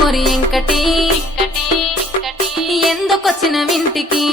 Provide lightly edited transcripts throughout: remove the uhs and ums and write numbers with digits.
ఒరి ఎంకటి ఎందుకొచ్చిన వింటికి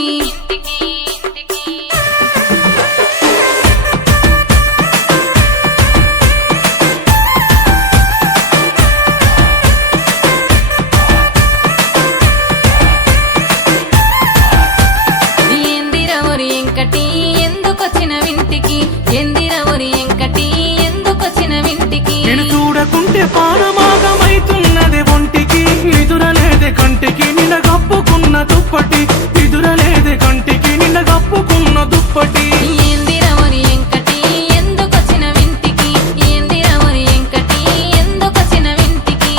ఏందిర ఒరి ఎంకటి ఎందుకొచ్చిన వింటికి ఏందిర ఒరి ఎంకటి ఎందుకొచ్చిన వింటికి నేను చూడకుంటే పానమాగమైతున్నది ఒంటికి నిదురలేదే కంటికి నిన్న కప్పుకున్న దుప్పటి నిదురలేదే కంటికి నిన్న కప్పుకున్న దుప్పటి ఏందిర ఒరి ఎంకటి ఎందుకొచ్చిన వింటికి ఏందిర ఒరి ఎంకటి ఎందుకొచ్చిన వింటికి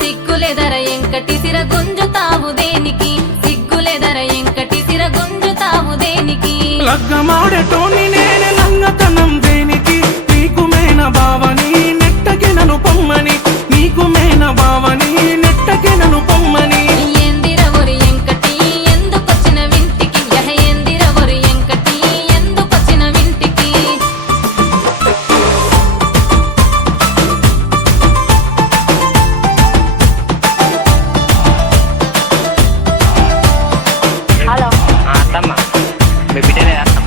సిగ్గులేదర ఎంకటి సిర గుంజుతావు దేనికి సిగ్గులేదర ఎంకటి సిర గుంజుతావు దేనికి లగ్గమాడటోని నేనే లంగతనం దేనికి నీకు మేన బావని నెట్టకి నన్ను పొమ్మని నీకు మేన బావని నెట్టకి నన్ను పొమ్మని ఏందిర ఒరి ఎంకటి ఎందుకొచ్చిన వింటికి యహ ఏందిర ఒరి ఎంకటి ఎందుకొచ్చిన వింటికి హలో అత్తమ్మ మీ బిడ్డనే అత్తమ్మ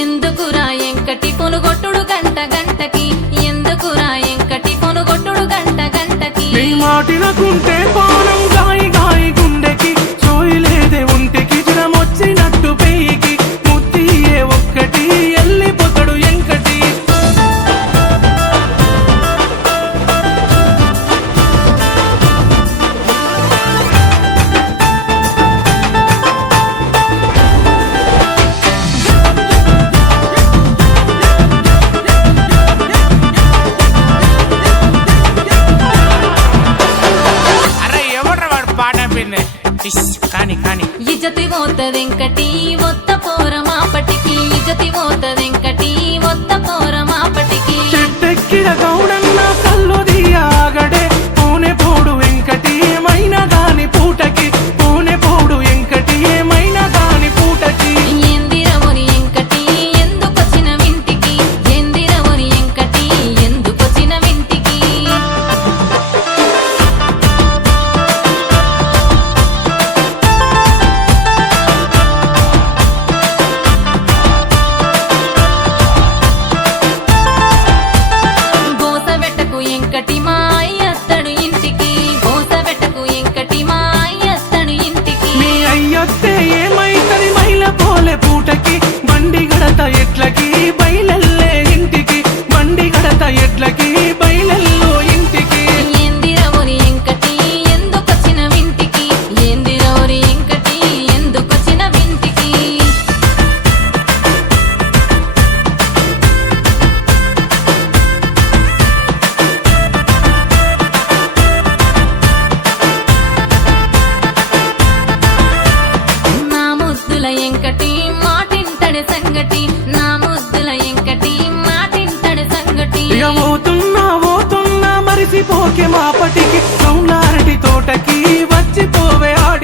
ఎందుకురా ఎంకటి పొనుగొట్టుడు గంట గంటకి ఎందుకురా ఎంకటి పొనుగొట్టుడు గంట గంటకి నీ మాటినకుంటే పానం గాయి గాయి గుండెకి సోయిలేదే ఒంటికి జ్వరమొచ్చినట్టు పెయికి ముద్దియే ఒక్కటి ఎల్లిపోతాడు ఎంకటి అరే ఎవడ్రా వాడు పాట పిన్నే కానీ కానీ ఇజతి పోతదెంకటి ఒత్త పోరమాపటికి ఇజతి పోతదెంకటి ఒత్త పోరమాపటికి చెట్టెక్కిన గౌడన్న కళ్ళు దియాగడే పోనే పోడు వెంకటి ఏమైనా గాని పూటకి పోనే పోడు వెంకటి ఏమైనా గాని పూటకి ఏందిర ఒరి ఎంకటి ఎందుకొచ్చిన వింటికి ఏందిర ఒరి ఎంకటి ఎందుకొచ్చిన వింటికి గోసబెట్టకు ఎంకటి మా అయ్యత్తడు ఇంటికి గోసబెట్టకు ఎంకటి మా అయ్యత్తడు ఇంటికి నీ అయ్యొత్తే ఏమైతది మైల పోలే పూటకి బండి గడత ఎట్లకి బయలెల్లే ఇంటికి బండి గడత ఎట్లకి బయలెల్లో ఇంటికి ఏందిర ఒరి ఎంకటి ఎందుకొచ్చిన వింటికి ఏందిర ఒరి ఎంకటి ఎందుకొచ్చిన వింటికి నా ముద్దుల ఎంకటి మాటింటడి సంగటి నా ముద్దుల ఎంకటి మాటింటడి సంగటి ఇక పోతున్నా మరిసిపోకే మాపటికి కౌలారటి తోటకి వచ్చిపోవే ఆడ